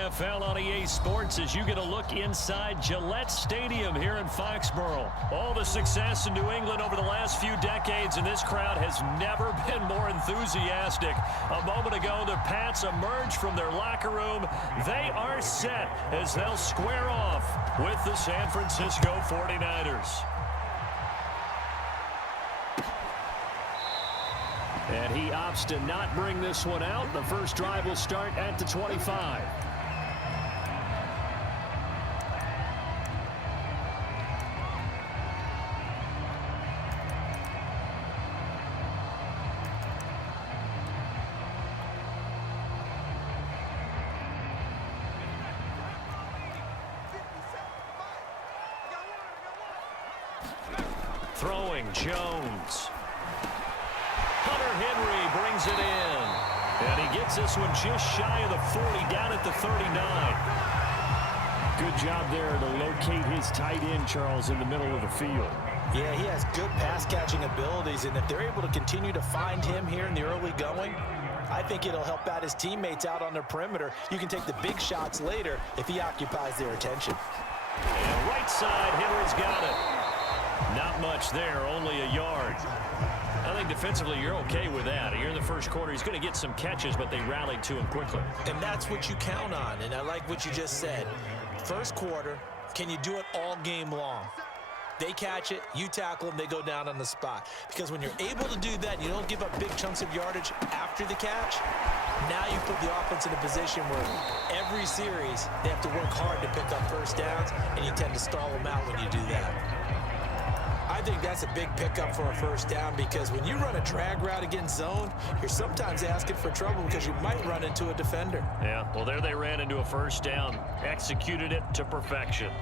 NFL on EA Sports as you get a look inside Gillette Stadium here in Foxborough. All the success in New England over the last few decades, and this crowd has never been more enthusiastic. A moment ago, the Pats emerged from their locker room. They are set as they'll square off with the San Francisco 49ers. And he opts to not bring this one out. The first drive will start at the 25. Throwing Jones. Hunter Henry brings it in. And he gets this one just shy of the 40, down at the 39. Good job there to locate his tight end, Charles, in the middle of the field. Yeah, he has good pass-catching abilities, and if they're able to continue to find him here in the early going, I think it'll help out his teammates out on their perimeter. You can take the big shots later if he occupies their attention. And right side, Henry's got it. Not much there, only a yard. I think defensively you're okay with that. Here in the first quarter, he's going to get some catches, but they rallied to him quickly. And that's what you count on, and I like what you just said. First quarter, can you do it all game long? They catch it, you tackle them, they go down on the spot. Because when you're able to do that, you don't give up big chunks of yardage after the catch. Now you put the offense in a position where every series they have to work hard to pick up first downs, and you tend to stall them out when you do that. I think that's a big pickup for a first down because when you run a drag route against zone, you're sometimes asking for trouble because you might run into a defender. Yeah, well, there they ran into a first down, executed it to perfection.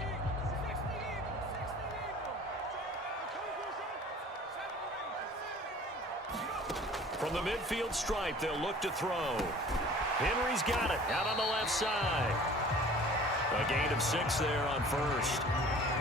From the midfield stripe, they'll look to throw. Henry's got it out on the left side. A gain of 6 there on first.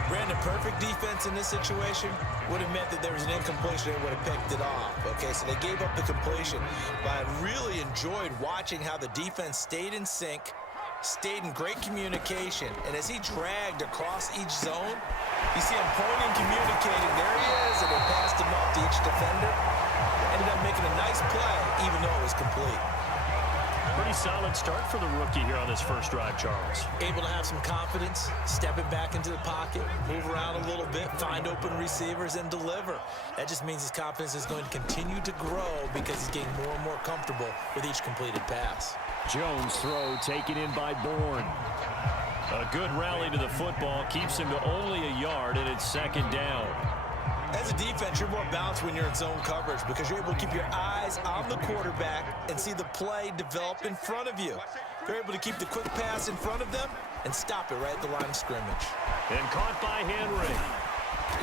Brandon, perfect defense in this situation would have meant that there was an incompletion and would have picked it off. Okay, so they gave up the completion. But I really enjoyed watching how the defense stayed in sync, stayed in great communication, and as he dragged across each zone, you see him pointing, communicating. There he is, and they passed him off to each defender. Ended up making a nice play, even though it was complete. Pretty solid start for the rookie here on this first drive, Charles. Able to have some confidence, stepping back into the pocket, move around a little bit, find open receivers, and deliver. That just means his confidence is going to continue to grow because he's getting more and more comfortable with each completed pass. Jones' throw taken in by Bourne. A good rally to the football keeps him to only a yard, and it's second down. As a defense, you're more balanced when you're in zone coverage because you're able to keep your eyes on the quarterback and see the play develop in front of you. You're able to keep the quick pass in front of them and stop it right at the line of scrimmage. And caught by Henry.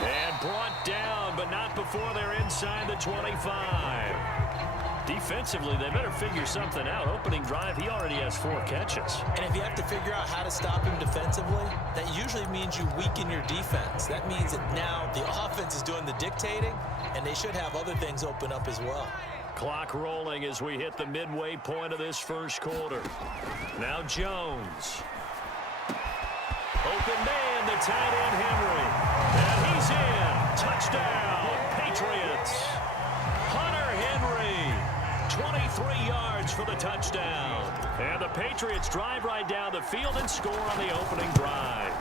And brought down, but not before they're inside the 25. Defensively, they better figure something out. Opening drive, he already has 4 catches. And if you have to figure out how to stop him defensively, that usually means you weaken your defense. That means that now the offense is doing the dictating, and they should have other things open up as well. Clock rolling as we hit the midway point of this first quarter. Now Jones. Open man, the tight end Henry. And he's in. Touchdown, Patriots. Hunter Henry. 23 yards for the touchdown. And the Patriots drive right down the field and score on the opening drive.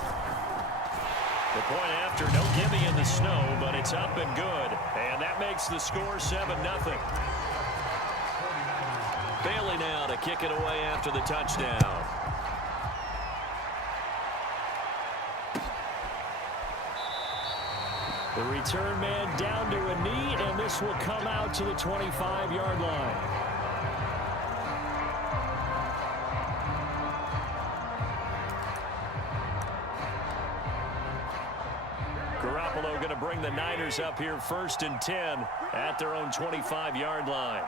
The point after, no gimme in the snow, but it's up and good. And that makes the score 7-0. Bailey now to kick it away after the touchdown. The return man down to a knee, and this will come out to the 25-yard line. Garoppolo going to bring the Niners up here 1st and 10 at their own 25-yard line.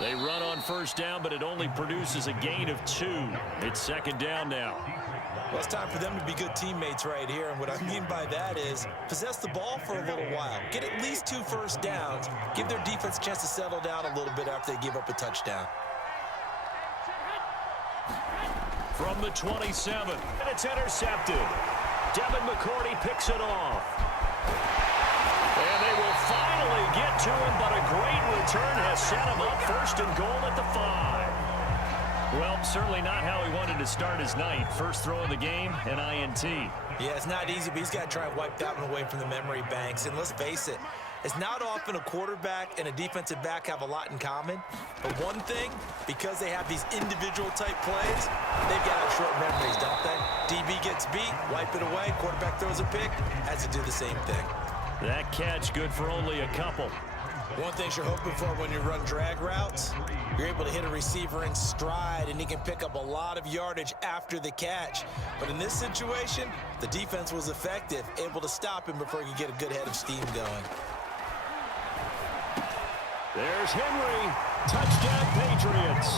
They run on first down, but it only produces a gain of 2. It's second down now. Well, it's time for them to be good teammates right here, and what I mean by that is possess the ball for a little while. Get at least 2 first downs. Give their defense a chance to settle down a little bit after they give up a touchdown. From the 27, and it's intercepted. Devin McCourty picks it off. And they will finally get to him, but a great return has set him up first and goal at the 5. Well, certainly not how he wanted to start his night. First throw of the game, an INT. Yeah, it's not easy, but he's got to try and wipe that one away from the memory banks. And let's face it, it's not often a quarterback and a defensive back have a lot in common. But one thing, because they have these individual type plays, they've got to have short memories, don't they? DB gets beat, wipe it away, quarterback throws a pick, has to do the same thing. That catch good for only a couple. One thing you're hoping for when you run drag routes, you're able to hit a receiver in stride, and he can pick up a lot of yardage after the catch. But in this situation, the defense was effective, able to stop him before he could get a good head of steam going. There's Henry. Touchdown, Patriots.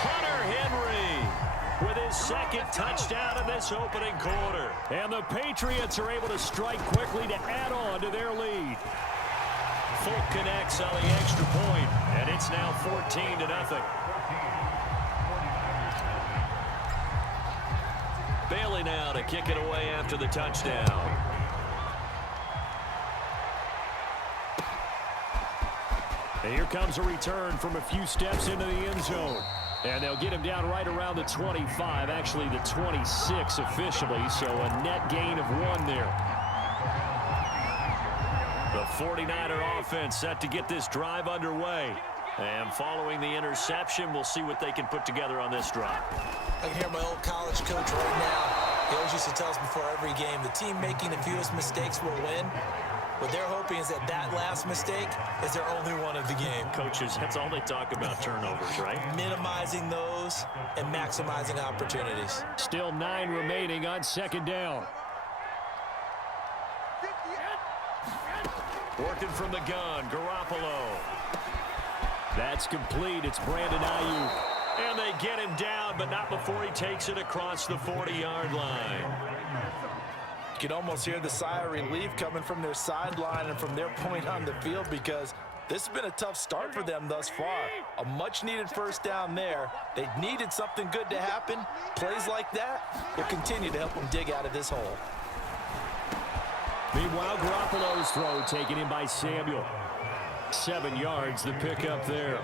Hunter Henry with his second touchdown in this opening quarter. And the Patriots are able to strike quickly to add on to their lead. Folk connects on the extra point, and it's now 14-0. Bailey now to kick it away after the touchdown. And here comes a return from a few steps into the end zone. And they'll get him down right around the 25, actually the 26 officially, so a net gain of 1 there. The 49er offense set to get this drive underway. And following the interception, we'll see what they can put together on this drive. I can hear my old college coach right now. He always used to tell us before every game, the team making the fewest mistakes will win. What they're hoping is that that last mistake is their only one of the game. Coaches, that's all they talk about, turnovers, right? Minimizing those and maximizing opportunities. Still 9 remaining on second down. Working from the gun, Garoppolo. That's complete. It's Brandon Ayuk. And they get him down, but not before he takes it across the 40-yard line. You can almost hear the sigh of relief coming from their sideline and from their point on the field, because this has been a tough start for them thus far. A much-needed first down there. They needed something good to happen. Plays like that will continue to help them dig out of this hole. Meanwhile, Garoppolo's throw taken in by Samuel. 7 yards, the pickup there.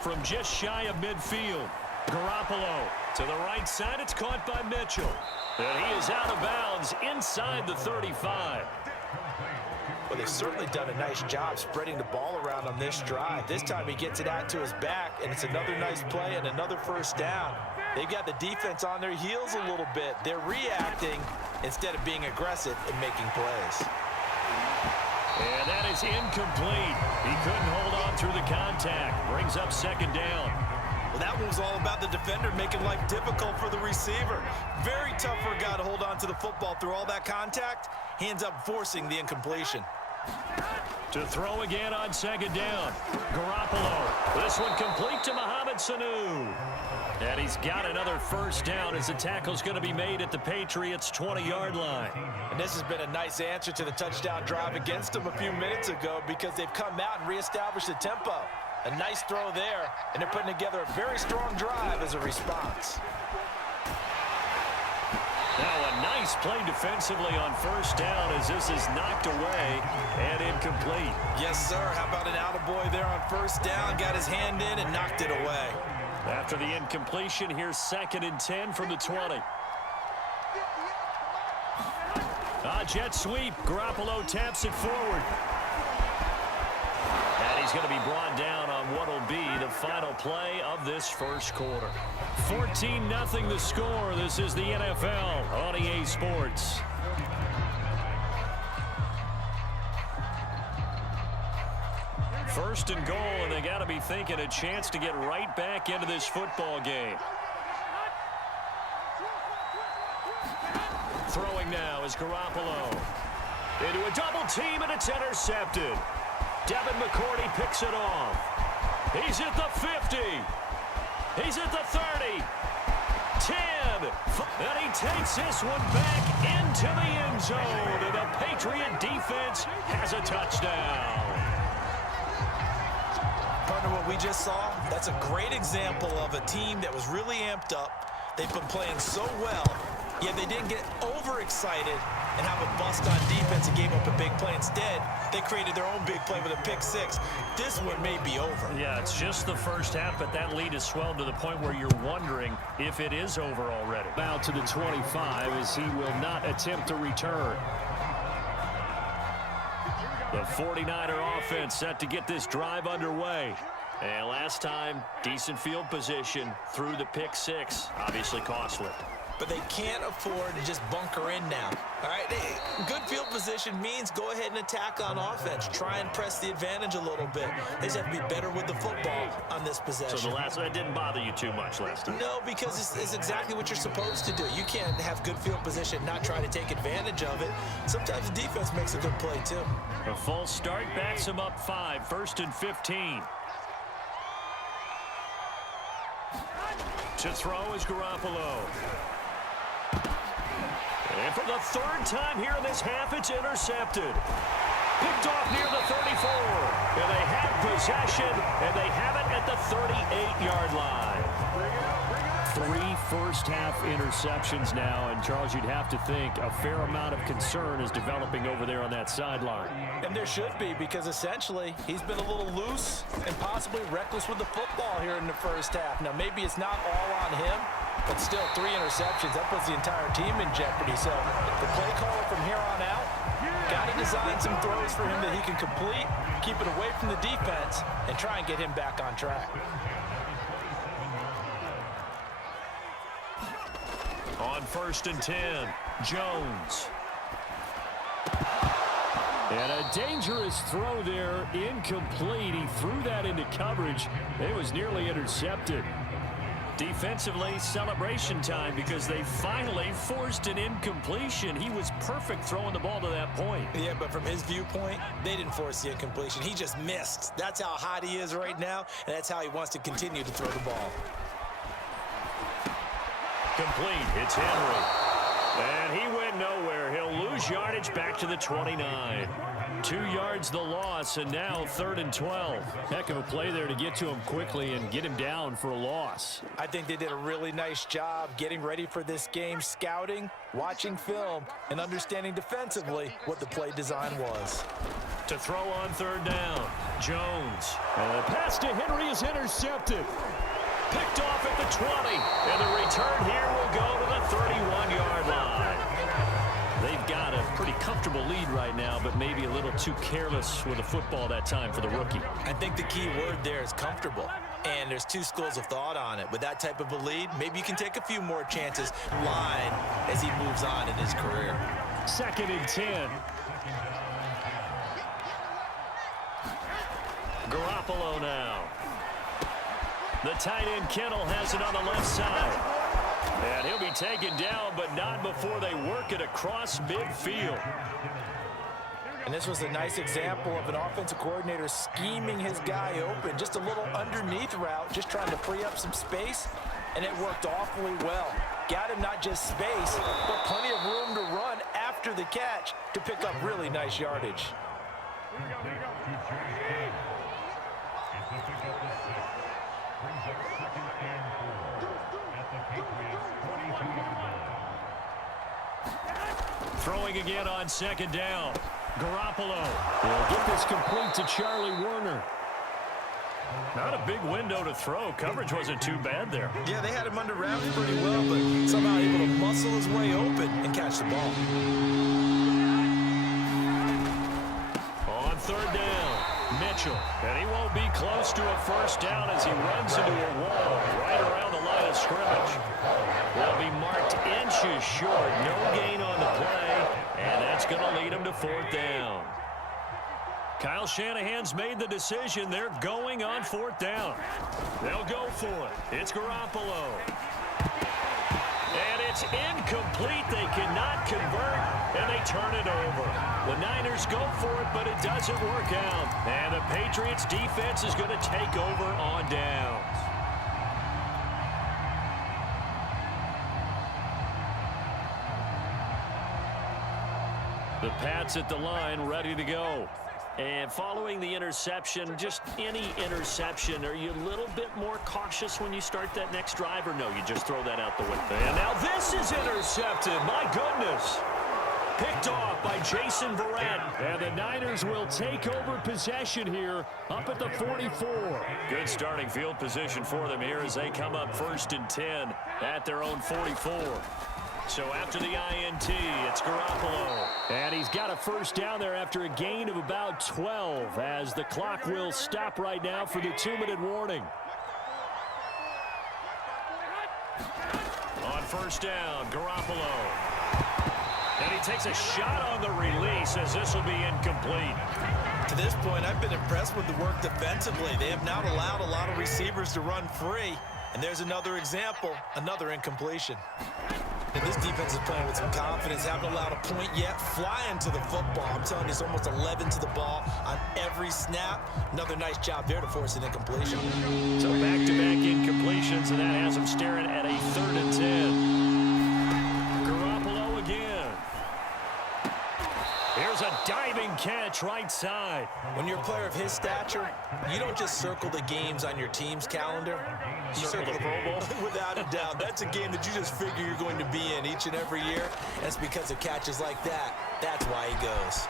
From just shy of midfield, Garoppolo to the right side. It's caught by Mitchell. And he is out of bounds inside the 35. Well, they've certainly done a nice job spreading the ball around on this drive. This time he gets it out to his back, and it's another nice play and another first down. They've got the defense on their heels a little bit. They're reacting instead of being aggressive and making plays. And that is incomplete. He couldn't hold on through the contact. Brings up second down. Well, that one was all about the defender making life difficult for the receiver. Very tough for a guy to hold on to the football through all that contact. He ends up forcing the incompletion. To throw again on second down. Garoppolo. This one complete to Mohamed Sanu. And he's got another first down as the tackle's going to be made at the Patriots' 20-yard line. And this has been a nice answer to the touchdown drive against them a few minutes ago, because they've come out and reestablished the tempo. A nice throw there, and they're putting together a very strong drive as a response. Now a nice play defensively on first down as this is knocked away and incomplete. Yes, sir. How about an attaboy there on first down? Got his hand in and knocked it away. After the incompletion, here's 2nd and 10 from the 20. Jet sweep. Garoppolo taps it forward. And he's going to be brought down on what will be the final play of this first quarter. 14-0 the score. This is the NFL on EA Sports. First and goal, and they got to be thinking a chance to get right back into this football game. Throwing now is Garoppolo. Into a double team, and it's intercepted. Devin McCourty picks it off. He's at the 50. He's at the 30. 10. And he takes this one back into the end zone. And the Patriot defense has a touchdown. Partner, what we just saw, that's a great example of a team that was really amped up. They've been playing so well, yet they didn't get overexcited and have a bust on defense and gave up a big play. Instead, they created their own big play with a pick six. This one may be over. Yeah, it's just the first half, but that lead has swelled to the point where you're wondering if it is over already. Out to the 25 as he will not attempt to return. The 49er offense set to get this drive underway. And last time, decent field position through the pick six. Obviously costly. But they can't afford to just bunker in now. All right, good field position means go ahead and attack on offense. Try and press the advantage a little bit. They just have to be better with the football on this possession. So that didn't bother you too much last time? No, because it's exactly what you're supposed to do. You can't have good field position and not try to take advantage of it. Sometimes the defense makes a good play, too. A false start backs him up 5, 1st and 15. To throw is Garoppolo. And for the third time here in this half, it's intercepted. Picked off near the 34. And they have possession, and they have it at the 38-yard line. 3 first-half interceptions now, and Charles, you'd have to think a fair amount of concern is developing over there on that sideline. And there should be, because essentially he's been a little loose and possibly reckless with the football here in the first half. Now, maybe it's not all on him, but still 3 interceptions. That puts the entire team in jeopardy. So the play caller from here on out got to design some throws for him that he can complete, keep it away from the defense, and try and get him back on track. On 1st and 10, Jones. And a dangerous throw there, incomplete. He threw that into coverage. It was nearly intercepted. Defensively, celebration time because they finally forced an incompletion. He was perfect throwing the ball to that point. Yeah, but from his viewpoint, they didn't force the incompletion. He just missed. That's how hot he is right now, and that's how he wants to continue to throw the ball. Complete. It's Henry. And he went nowhere. He'll lose yardage back to the 29. 2 yards the loss, and now 3rd and 12. Heck of a play there to get to him quickly and get him down for a loss. I think they did a really nice job getting ready for this game, scouting, watching film, and understanding defensively what the play design was. To throw on 3rd down, Jones. And the pass to Henry is intercepted. Picked off at the 20. And the return here will go to the 31-yard line. They've got a pretty comfortable lead right now, but maybe a little too careless with the football that time for the rookie. I think the key word there is comfortable. And there's 2 schools of thought on it. With that type of a lead, maybe you can take a few more chances line as he moves on in his career. 2nd and 10. Garoppolo now. The tight end Kittle has it on the left side. And he'll be taken down, but not before they work it across midfield. And this was a nice example of an offensive coordinator scheming his guy open. Just a little underneath route, just trying to free up some space, and it worked awfully well. Got him not just space, but plenty of room to run after the catch to pick up really nice yardage. Throwing again on 2nd down. Garoppolo will get this complete to Charlie Warner. Not a big window to throw. Coverage wasn't too bad there. Yeah, they had him under wraps pretty well, but somehow able to muscle his way open and catch the ball. On 3rd down, Mitchell. And he won't be close to a 1st down as he runs into a wall right around the line of scrimmage. Will be marked inches short. No gain on the play, and that's going to lead him to 4th down. Kyle Shanahan's made the decision. They're going on 4th down. They'll go for it. It's Garoppolo. And It's incomplete. They cannot convert, and they turn it over. The Niners go for it, but it doesn't work out. And the Patriots defense is going to take over on downs. The Pats at the line, ready to go. And following the interception, just any interception, are you a little bit more cautious when you start that next drive, or no, you just throw that out the window? And now this is intercepted. My goodness. Picked off by Jason Verrett. And the Niners will take over possession here up at the 44. Good starting field position for them here as they come up 1st and 10 at their own 44. So after the INT, it's Garoppolo. And he's got a first down there after a gain of about 12 as the clock will stop right now for the 2-minute warning. On first down, Garoppolo. And he takes a shot on the release as this will be incomplete. To this point, I've been impressed with the work defensively. They have not allowed a lot of receivers to run free. And there's another example, another incompletion. And this defense is playing with some confidence. Haven't allowed a point yet. Flying to the football. I'm telling you, it's almost 11 to the ball on every snap. Another nice job there to force an incompletion. So back-to-back incompletions, and that has them staring at a 3rd and 10. Garoppolo again. Here's a diving catch right side. When you're a player of his stature, you don't just circle the games on your team's calendar. You circle the Pro Bowl. Without a doubt. That's a game that you just figure you're going to be in each and every year. That's because of catches like that. That's why he goes.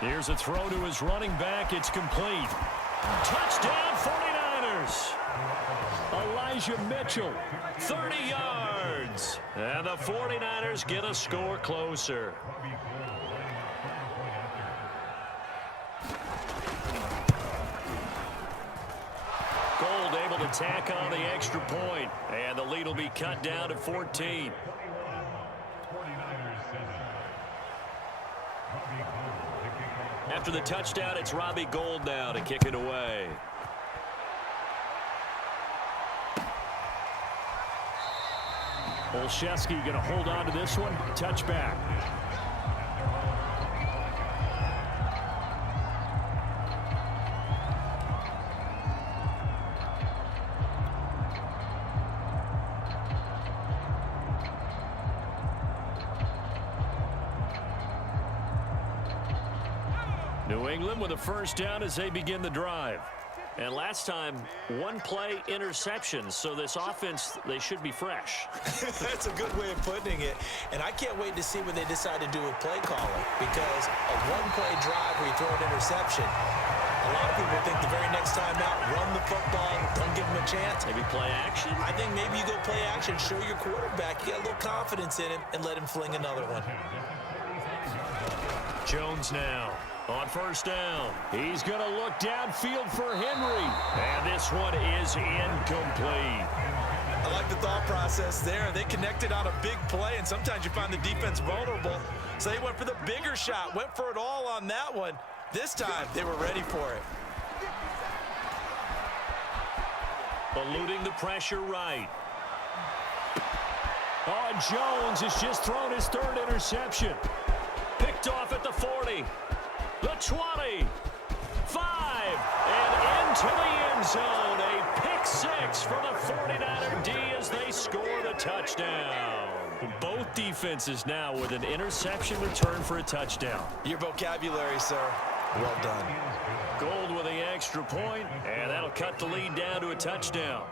Here's a throw to his running back. It's complete. Touchdown 49ers. Elijah Mitchell. 30 yards. And the 49ers get a score closer. Gold able to tack on the extra point, and the lead will be cut down to 14. After the touchdown, it's Robbie Gould now to kick it away. Olszewski going to hold on to this one. Touchback. New England with a first down as they begin the drive. And last time, one play interception, so this offense, they should be fresh. That's a good way of putting it. And I can't wait to see what they decide to do with play calling, because a one-play drive where you throw an interception, a lot of people think the very next time out, run the football, don't give them a chance. Maybe play action? I think maybe you go play action, show your quarterback, you got a little confidence in him, and let him fling another one. Jones now on first down. He's going to look downfield for Henry. And this one is incomplete. I like the thought process there. They connected on a big play, and sometimes you find the defense vulnerable. So they went for the bigger shot, went for it all on that one. This time, they were ready for it. Eluding the pressure right. Oh, Jones has just thrown his 3rd interception. Picked off at the 40. The 20. 5. And into the end zone. A pick 6 for the 49er D as they score the touchdown. Both defenses now with an interception return for a touchdown. Your vocabulary, sir. Well done. Gold with the extra point, and that'll cut the lead down to a touchdown.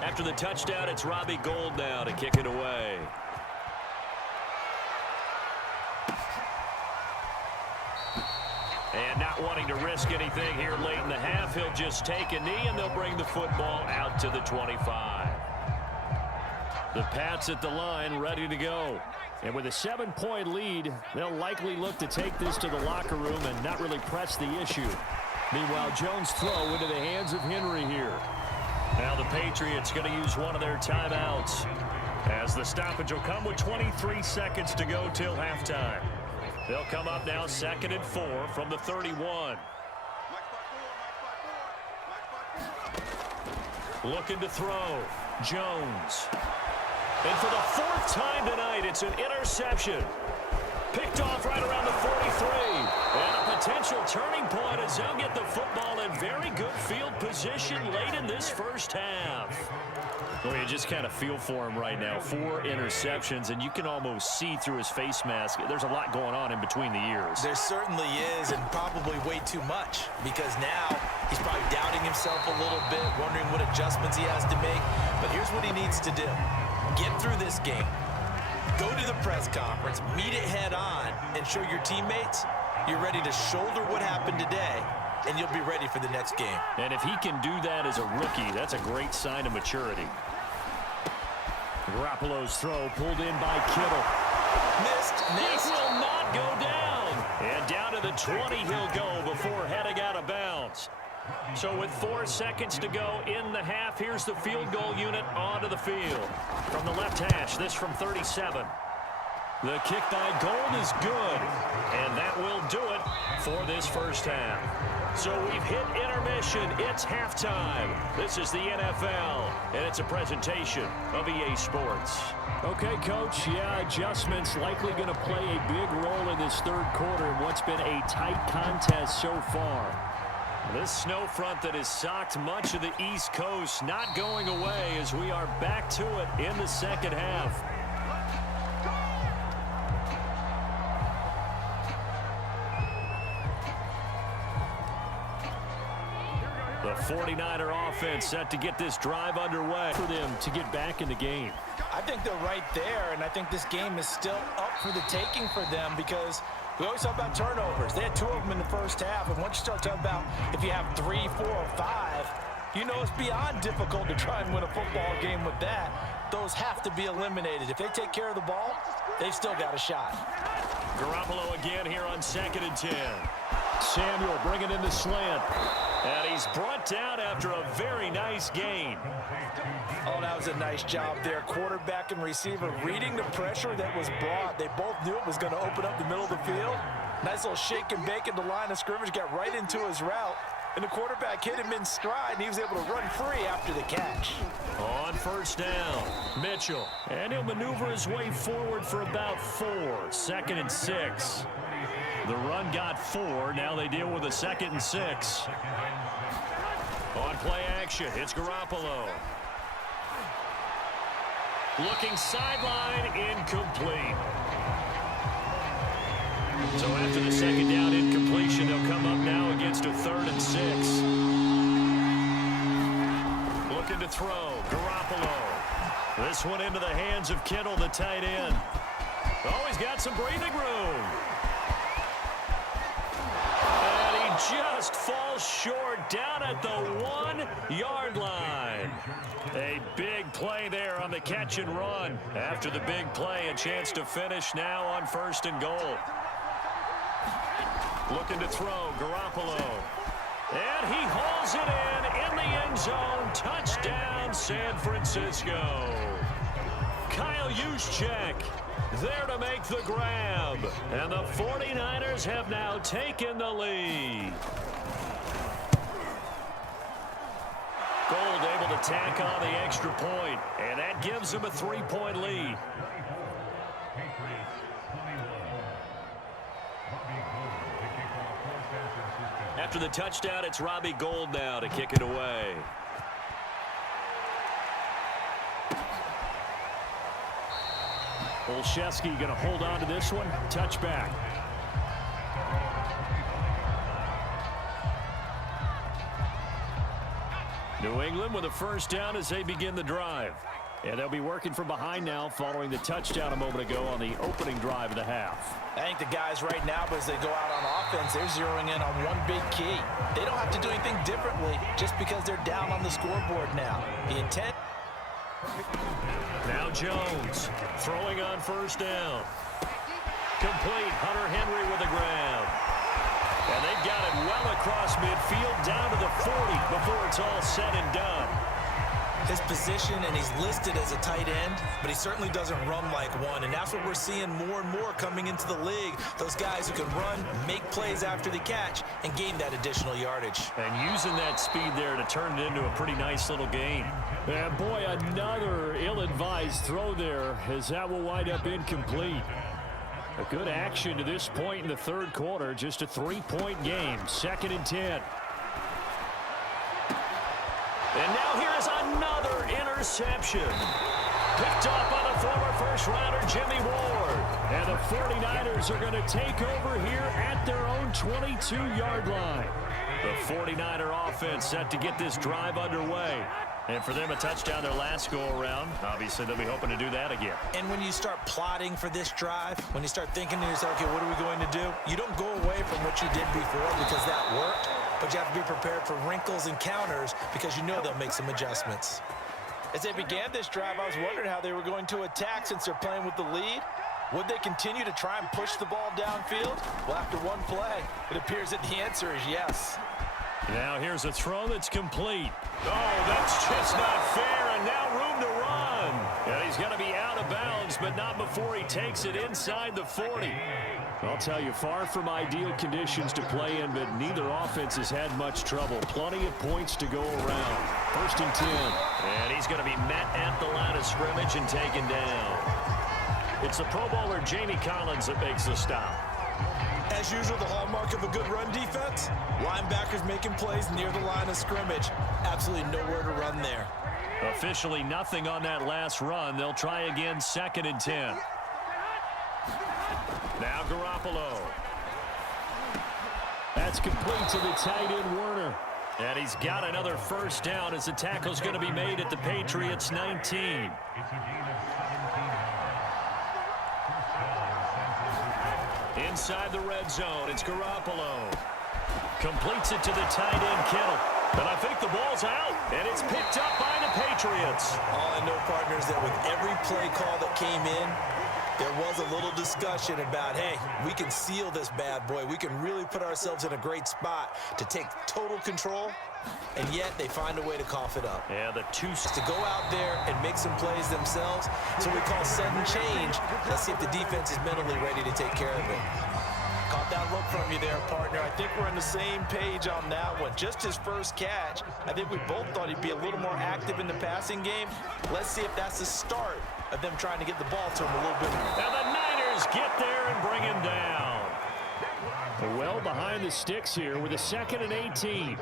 After the touchdown, it's Robbie Gould now to kick it away. And not wanting to risk anything here late in the half, he'll just take a knee, and they'll bring the football out to the 25. The Pats at the line, ready to go. And with a 7-point lead, they'll likely look to take this to the locker room and not really press the issue. Meanwhile, Jones' throw into the hands of Henry here. Now the Patriots going to use one of their timeouts, as the stoppage will come with 23 seconds to go till halftime. They'll come up now 2nd and 4 from the 31. Looking to throw. Jones. And for the fourth time tonight, it's an interception. Picked off right around the 43. And a potential turning point as they'll get the football in very good field position late in this first half. Well, you just kind of feel for him right now. 4 interceptions, and you can almost see through his face mask. There's a lot going on in between the ears. There certainly is, and probably way too much, because now he's probably doubting himself a little bit, wondering what adjustments he has to make. But here's what he needs to do. Get through this game. Go to the press conference, meet it head on, and show your teammates you're ready to shoulder what happened today, and you'll be ready for the next game. And if he can do that as a rookie, that's a great sign of maturity. Garoppolo's throw pulled in by Kittle. Missed. He will not go down. And down to the 20 he'll go before heading out of bounds. So with 4 seconds to go in the half, here's the field goal unit onto the field. From the left hash, this from 37. The kick by Gold is good, and that will do it for this first half. So we've hit intermission. It's halftime. This is the NFL, and it's a presentation of EA Sports. Okay, Coach, yeah, adjustments likely going to play a big role in this third quarter in what's been a tight contest so far. This snow front that has socked much of the East Coast not going away as we are back to it in the second half. The 49er offense set to get this drive underway For them to get back in the game. I think they're right there, and I think this game is still up for the taking for them because we always talk about turnovers. They had 2 of them in the first half, and once you start talking about if you have 3, 4, or 5, you know it's beyond difficult to try and win a football game with that. Those have to be eliminated. If they take care of the ball, they've still got a shot. Garoppolo again here on 2nd and 10. Samuel bringing in the slant. And he's brought down after a very nice gain. Oh, that was a nice job there. Quarterback and receiver reading the pressure that was brought. They both knew it was going to open up the middle of the field. Nice little shake and bake at the line of scrimmage. Got right into his route. And the quarterback hit him in stride, and he was able to run free after the catch. On first down, Mitchell. And he'll maneuver his way forward for about 4. 2nd and 6. The run got 4. Now they deal with a 2nd and 6. On play action, it's Garoppolo. Looking sideline, incomplete. So after the 2nd down incompletion, they'll come up now against a 3rd and 6. Looking to throw, Garoppolo. This one into the hands of Kittle, the tight end. Oh, he's got some breathing room. Just falls short down at the 1-yard line. A big play there on the catch and run. After the big play, a chance to finish now on 1st and goal. Looking to throw, Garoppolo. And he hauls it in the end zone. Touchdown, San Francisco. Kyle Juszczyk there to make the grab. And the 49ers have now taken the lead. Gold able to tack on the extra point, and that gives them a 3-point lead. After the touchdown, it's Robbie Gould now to kick it away. Olszewski going to hold on to this one. Touchback. New England with a first down as they begin the drive. And they'll be working from behind now following the touchdown a moment ago on the opening drive of the half. I think the guys right now, as they go out on offense, they're zeroing in on one big key. They don't have to do anything differently just because they're down on the scoreboard now. The intent. Now Jones throwing on first down. Complete. Hunter Henry with a grab. And they've got it well across midfield down to the 40 before it's all said and done. his position, and he's listed as a tight end, but he certainly doesn't run like one, and that's what we're seeing more and more coming into the league. Those guys who can run, make plays after the catch, and gain that additional yardage. And using that speed there to turn it into a pretty nice little gain. And boy, another ill-advised throw there, as that will wind up incomplete. A good action to this point in the third quarter, just a 3-point game, 2nd and 10. And now here is another interception. Picked up by the former first-rounder Jimmy Ward. And the 49ers are going to take over here at their own 22-yard line. The 49er offense set to get this drive underway. And for them, a touchdown their last go-around. Obviously, they'll be hoping to do that again. And when you start plotting for this drive, when you start thinking to yourself, okay, what are we going to do? You don't go away from what you did before because that worked, but you have to be prepared for wrinkles and counters because you know they'll make some adjustments. As they began this drive, I was wondering how they were going to attack since they're playing with the lead. Would they continue to try and push the ball downfield? Well, after one play, it appears that the answer is yes. Now here's a throw that's complete. Oh, that's just not fair, and now room to run. And he's going to be out of bounds, but not before he takes it inside the 40. I'll tell you, far from ideal conditions to play in, but neither offense has had much trouble. Plenty of points to go around. 1st and 10. And he's going to be met at the line of scrimmage and taken down. It's the Pro Bowler Jamie Collins that makes the stop. As usual, the hallmark of a good run defense, linebackers making plays near the line of scrimmage. Absolutely nowhere to run there. Officially nothing on that last run. They'll try again, 2nd and 10. Now Garoppolo. That's complete to the tight end, Werner. And he's got another first down as the tackle's going to be made at the Patriots' 19. Inside the red zone, it's Garoppolo. Completes it to the tight end, Kittle. But I think the ball's out, and it's picked up by the Patriots. All I know, partners, that with every play call that came in, there was a little discussion about, hey, we can seal this bad boy. We can really put ourselves in a great spot to take total control, and yet they find a way to cough it up. Yeah, the two to go out there and make some plays themselves. So we call sudden change. Let's see if the defense is mentally ready to take care of it. Caught that look from you there, partner. I think we're on the same page on that one. Just his first catch. I think we both thought he'd be a little more active in the passing game. Let's see if that's the start of them trying to get the ball to him a little bit. Now the Niners get there and bring him down. Well behind the sticks here with a 2nd and 18.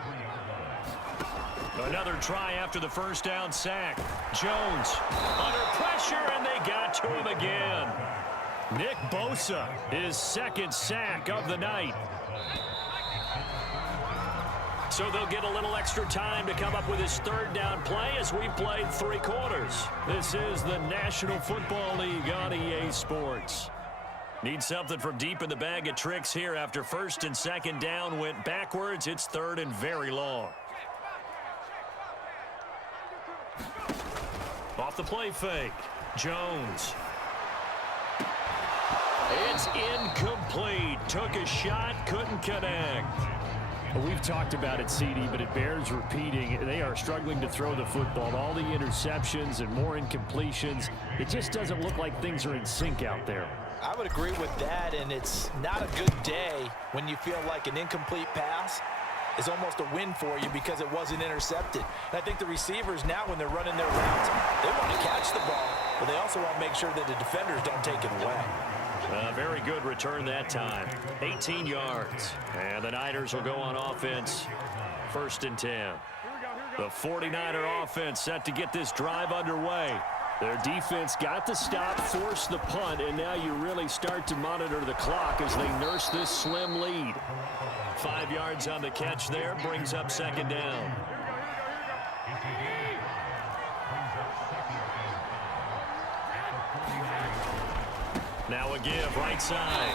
Another try after the first down sack. Jones under pressure, and they got to him again. Nick Bosa, his 2nd sack of the night. So they'll get a little extra time to come up with his 3rd down play as we played 3 quarters. This is the National Football League on EA Sports. Need something from deep in the bag of tricks here after 1st and 2nd down went backwards. It's 3rd and very long. Off the play fake. Jones. It's incomplete. Took a shot, couldn't connect. We've talked about it, CD, but it bears repeating. They are struggling to throw the football. All the interceptions and more incompletions. It just doesn't look like things are in sync out there. I would agree with that, and it's not a good day when you feel like an incomplete pass is almost a win for you because it wasn't intercepted. And I think the receivers now, when they're running their routes, they want to catch the ball, but they also want to make sure that the defenders don't take it away. Very good return that time. 18 yards. And the Niners will go on offense. 1st and 10. The 49er offense set to get this drive underway. Their defense got the stop, forced the punt, and now you really start to monitor the clock as they nurse this slim lead. 5 yards on the catch there, brings up 2nd down. Now a give, right side.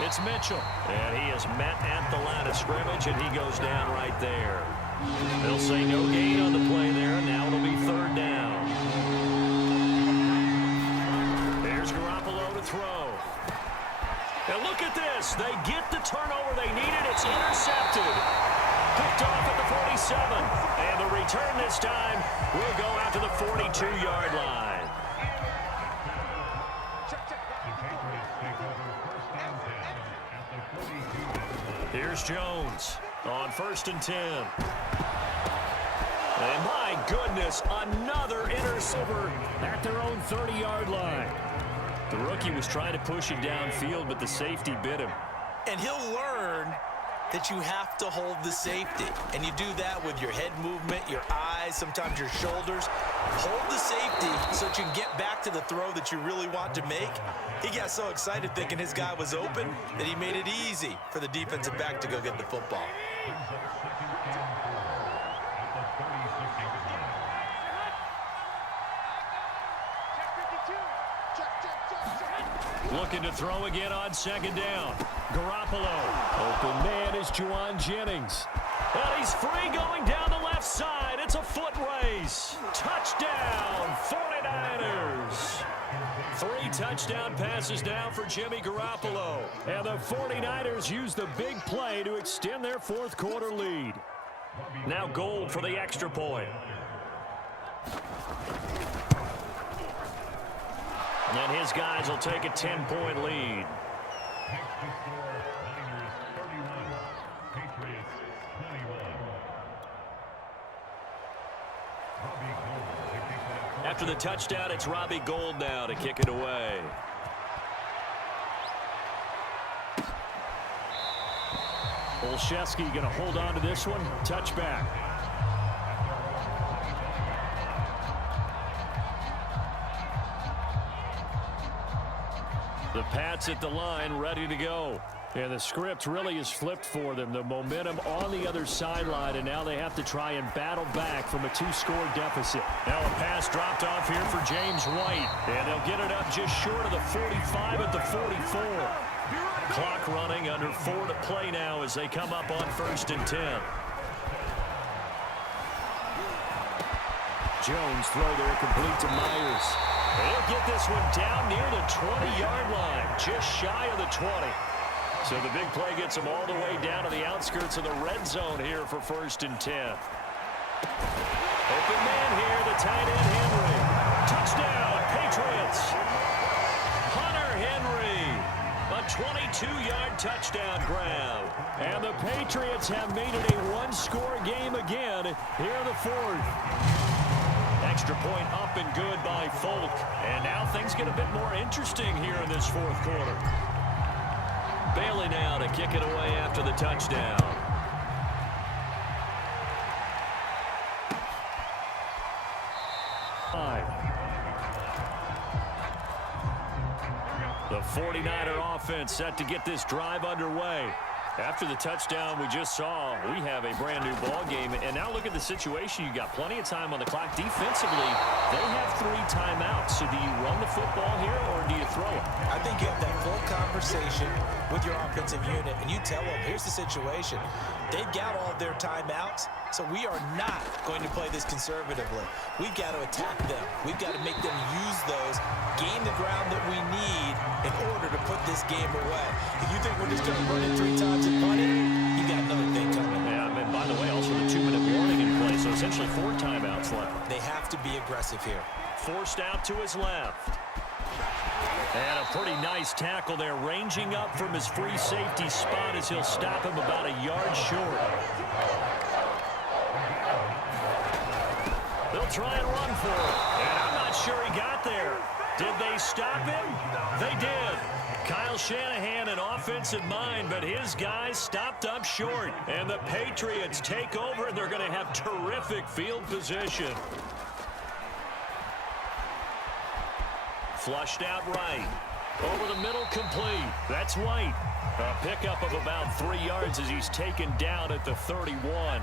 It's Mitchell. And he is met at the line of scrimmage, and he goes down right there. They'll say no gain on the play there. Now it'll be 3rd down. There's Garoppolo to throw. And look at this. They get the turnover they needed. It's intercepted. Picked off at the 47. And the return this time will go out to the 42-yard line. Here's Jones on 1st and 10. And my goodness, another interceptor at their own 30-yard line. The rookie was trying to push it downfield, but the safety bit him. And he'll learn that you have to hold the safety. And you do that with your head movement, your eyes, sometimes your shoulders. Hold the safety so that you can get back to the throw that you really want to make. He got so excited thinking his guy was open that he made it easy for the defensive back to go get the football. Looking to throw again on 2nd down. Garoppolo. Open man is Juwan Jennings. And he's free going down the left side. It's a foot race. Touchdown, 49ers. 3 touchdown passes now for Jimmy Garoppolo. And the 49ers use the big play to extend their 4th quarter lead. Now Gold for the extra point. And his guys will take a 10-point lead. After the touchdown, it's Robbie Gould now to kick it away. Olszewski going to hold on to this one. Touchback. The Pats at the line, ready to go. And the script really is flipped for them. The momentum on the other sideline, and now they have to try and battle back from a 2-score deficit. Now a pass dropped off here for James White. And they'll get it up just short of the 45 at the 44. Clock running, under 4 to play now as they come up on 1st and 10. Jones throw there complete to Myers. They'll get this one down near the 20-yard line, just shy of the 20. So the big play gets them all the way down to the outskirts of the red zone here for 1st and 10. Open man here, the tight end Henry. Touchdown, Patriots. Hunter Henry, a 22-yard touchdown grab. And the Patriots have made it a 1-score game again here in the 4th. Extra point up and good by Folk. And now things get a bit more interesting here in this 4th quarter. Bailey now to kick it away after the touchdown. The 49er offense set to get this drive underway. After the touchdown we just saw, we have a brand new ball game. And now look at the situation. You got plenty of time on the clock. Defensively, they have 3 timeouts. So do you run the football here or do you throw it? I think you have that full conversation with your offensive unit, and you tell them, here's the situation. They've got all of their timeouts, so we are not going to play this conservatively. We've got to attack them. We've got to make them use those, gain the ground that we need in order to put this game away. If you think we're just going to run it 3 times and punt it, you got another thing coming. Yeah, and by the way, also the 2-minute warning in play, so essentially 4 timeouts left. They have to be aggressive here. Forced out to his left. And a pretty nice tackle there, ranging up from his free safety spot as he'll stop him about a yard short. They'll try and run for it. And I'm not sure he got there. Did they stop him? They did. Kyle Shanahan, an offensive mind, but his guys stopped up short. And the Patriots take over, and they're going to have terrific field position. Flushed out right. Over the middle, complete. That's White. A pickup of about 3 yards as he's taken down at the 31.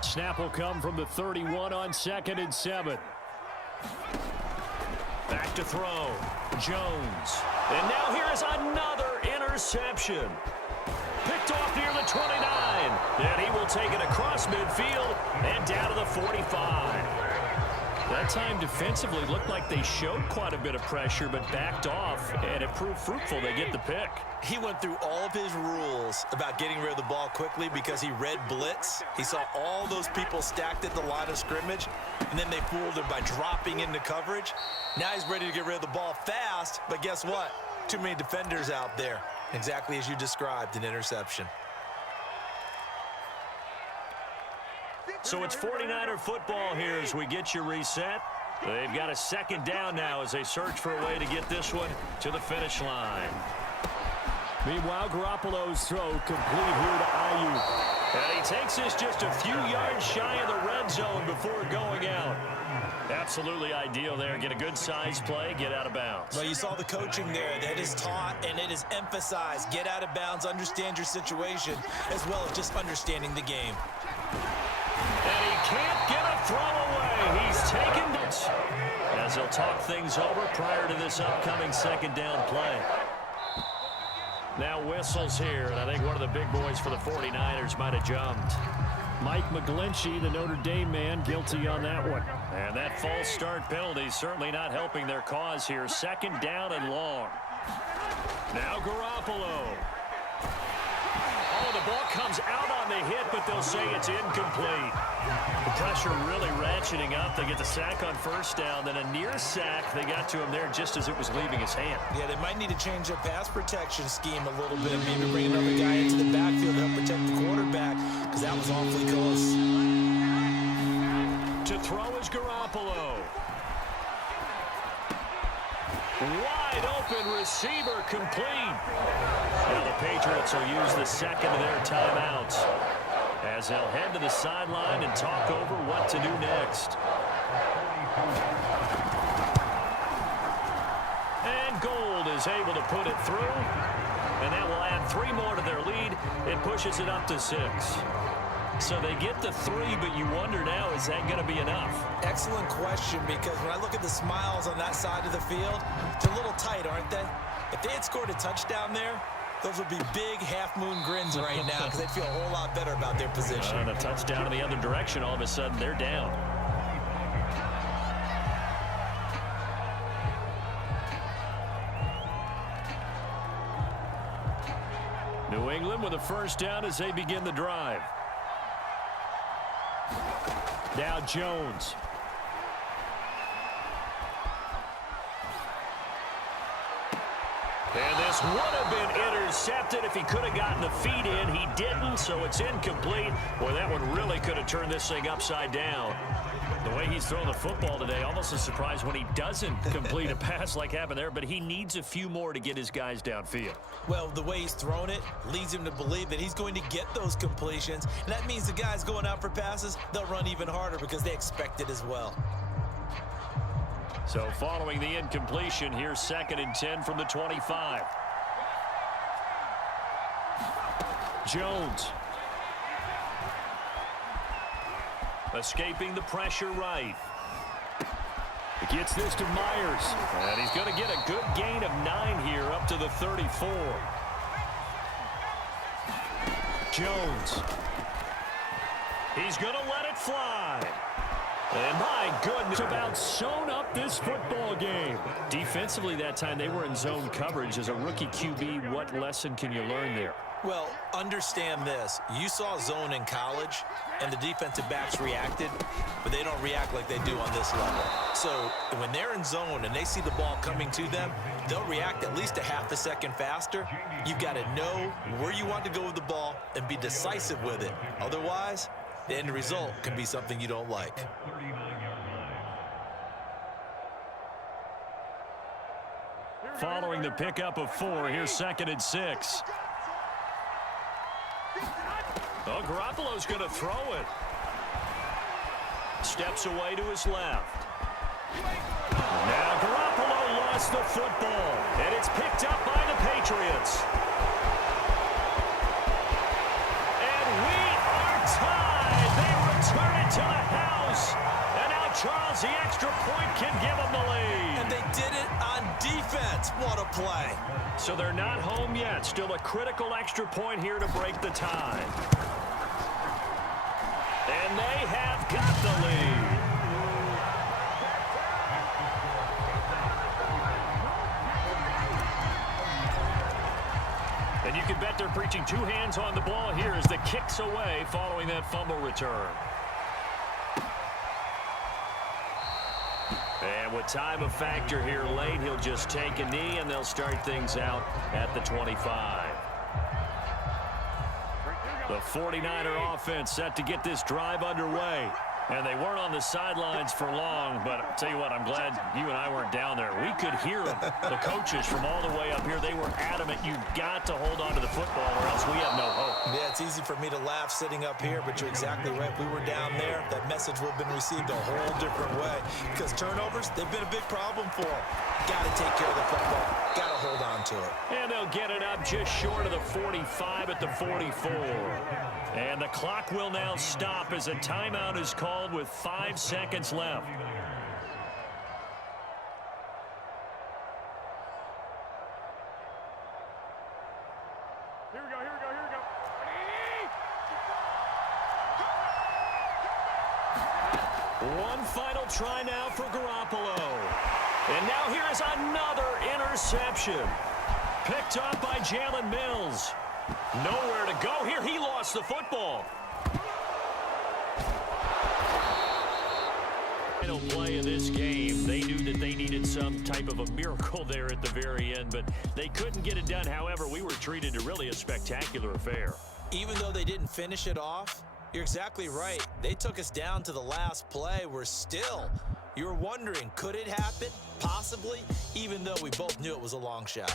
Snap will come from the 31 on 2nd and 7. Back to throw. Jones. And now here is another interception. Picked off near the 29. And he will take it across midfield and down to the 45. That time defensively looked like they showed quite a bit of pressure, but backed off, and it proved fruitful. They get the pick. He went through all of his rules about getting rid of the ball quickly because he read blitz. He saw all those people stacked at the line of scrimmage, and then they fooled him by dropping into coverage. Now he's ready to get rid of the ball fast, but guess what? Too many defenders out there. Exactly as you described, an interception. So it's 49er football here as we get you reset. They've got a second down now as they search for a way to get this one to the finish line. Meanwhile, Garoppolo's throw complete here to Ayuk. And he takes this just a few yards shy of the red zone before going out. Absolutely ideal there. Get a good size play, get out of bounds. Well, you saw the coaching there. That is taught and it is emphasized. Get out of bounds, understand your situation, as well as just understanding the game. And he can't get a throw away. He's taken it. As he'll talk things over prior to this upcoming second down play. Now whistles here, and I think one of the big boys for the 49ers might have jumped. Mike McGlinchey, the Notre Dame man, guilty on that one. And that false start penalty certainly not helping their cause here. Second down and long. Now Garoppolo. Oh, the ball comes out on the hit, but they'll say it's incomplete. The pressure really ratcheting up. They get the sack on first down, then a near sack. They got to him there just as it was leaving his hand. Yeah, they might need to change their pass protection scheme a little bit. Maybe bring another guy into the backfield to help protect the quarterback, because that was awfully close. To throw is Garoppolo. Wide open receiver complete. Now the Patriots will use the second of their timeouts as they'll head to the sideline and talk over what to do next. And Gold is able to put it through, and that will add 3 more to their lead. It pushes it up to 6. So they get the 3, but you wonder now, is that going to be enough? Excellent question, because when I look at the smiles on that side of the field, they're a little tight, aren't they? If they had scored a touchdown there, those would be big half-moon grins right now because they'd feel a whole lot better about their position. And a touchdown in the other direction, all of a sudden they're down. New England with a first down as they begin the drive. Now Jones. And this would have been intercepted if he could have gotten the feet in. He didn't, so it's incomplete. Boy, that one really could have turned this thing upside down. The way he's throwing the football today, almost a surprise when he doesn't complete a pass like happened there, but he needs a few more to get his guys downfield. Well, the way he's thrown it leads him to believe that he's going to get those completions, and that means the guys going out for passes, they'll run even harder because they expect it as well. So following the incompletion, here's 2nd and 10 from the 25. Jones. Escaping the pressure right. He gets this to Myers. And he's going to get a good gain of 9 here up to the 34. Jones. He's going to let it fly. And my goodness, About sewn up this football game. defensively that time they were in zone coverage. As a rookie QB, what lesson can you learn there? Well, understand this. You saw zone in college, and the defensive backs reacted, but they don't react like they do on this level. So when they're in zone and they see the ball coming to them, they'll react at least a half a second faster. You've got to know where you want to go with the ball and be decisive with it. Otherwise, the end result can be something you don't like. Following the pickup of 4, here's 2nd and 6. Oh, Garoppolo's going to throw it. Steps away to his left. Now Garoppolo lost the football, and it's picked up by the Patriots. And we are tied. They return it to the house. And now Charles, the extra point, can give them the lead. And they did it on defense. What a play. So they're not home yet. Still a critical extra point here to break the tie. And they have got the lead. And you can bet they're preaching two hands on the ball here as the kick's away following that fumble return. And with time a factor here late, he'll just take a knee, and they'll start things out at the 25. The 49er offense set to get this drive underway. And they weren't on the sidelines for long, but I'll tell you what, I'm glad you and I weren't down there. We could hear them. The coaches from all the way up here, they were adamant. You've got to hold on to the football or else we have no hope. Yeah, it's easy for me to laugh sitting up here, but you're exactly right. If we were down there, that message would have been received a whole different way. Because turnovers, they've been a big problem for them. Got to take care of the football. Got to hold on to it. And they'll get it up just short of the 45 at the 44. And the clock will now stop as a timeout is called with 5 seconds left. Here we go, here we go, here we go. One final try now for Garoppolo. And now here is another interception. Picked up by Jalen Mills. Nowhere to go here. He lost the football. Final play of this game. They knew that they needed some type of a miracle there at the very end, but they couldn't get it done. However, we were treated to really a spectacular affair. Even though they didn't finish it off, you're exactly right. They took us down to the last play. We're still, you're wondering, could it happen? Possibly, even though we both knew it was a long shot.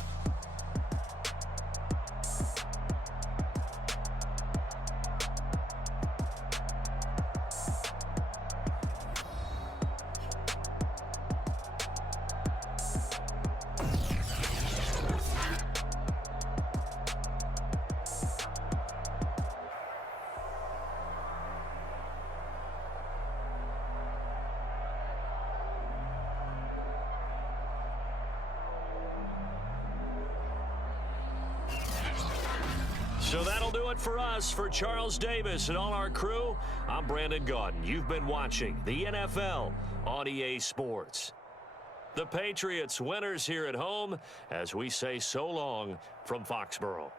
So that'll do it for us. For Charles Davis and all our crew, I'm Brandon Gaudin. You've been watching the NFL on EA Sports. The Patriots winners here at home as we say so long from Foxborough.